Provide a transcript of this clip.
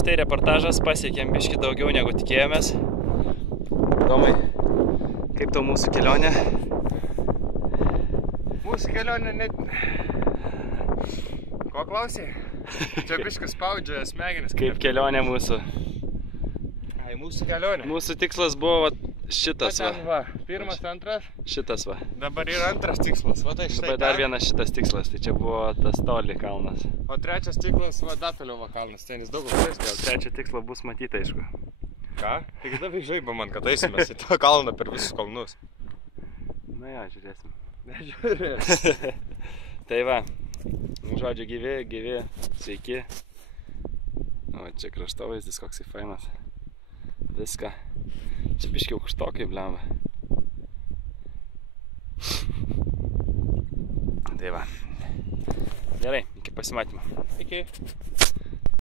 štai reportažas, pasiekėm biškį daugiau negu tikėjomės. Tomai, kaip tau mūsų kelionė? Mūsų kelionė net... Ko klausai? Čia biškas spaudžia smegenis. Kaip kelionė mūsų? Ai, mūsų kelionė. Mūsų tikslas buvo va, šitas va. Va. Pirmas, antras. Šitas va. Dabar yra antras tikslas. Va, tai štai dabar dar vienas šitas tikslas, tai čia buvo tas toli kalnas. O trečias tikslas va Datuliovo kalnas. Tenis daug gal. Trečią tikslą bus matyti, aišku. Ką? Taigi davai žaiba man, kad eisimės į tą kalną per visus kalnus. Na jo, žiūrėsim. Nežiūrėsim. Tai va, žodžiu, gyvi, sveiki. O čia kraštovaizdis koksai fainas. Viską. Čia biškiai aukštokai, blemba. Tai va. Gerai, iki pasimatymo. Iki.